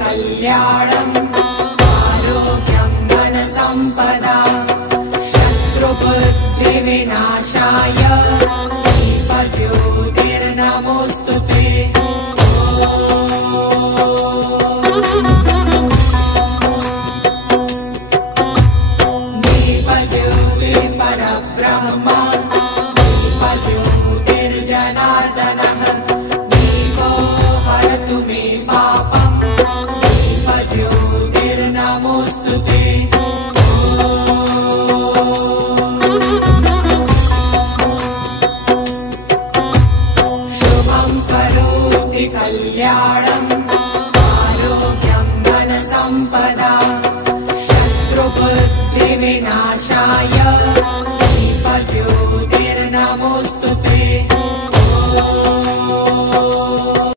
कल्याणम् आरोग्यम् धनसम्पदा शत्रुबुद्धिविनाशाय दीपज्योतिर्नमोऽस्तु ते। परब्रह्म दीपज्योतिर्जनार्दनः दीपो हरतु मे पापम् दीपज्योतिर्नमोऽस्तु ते। शुभम् करोति कल्याणम्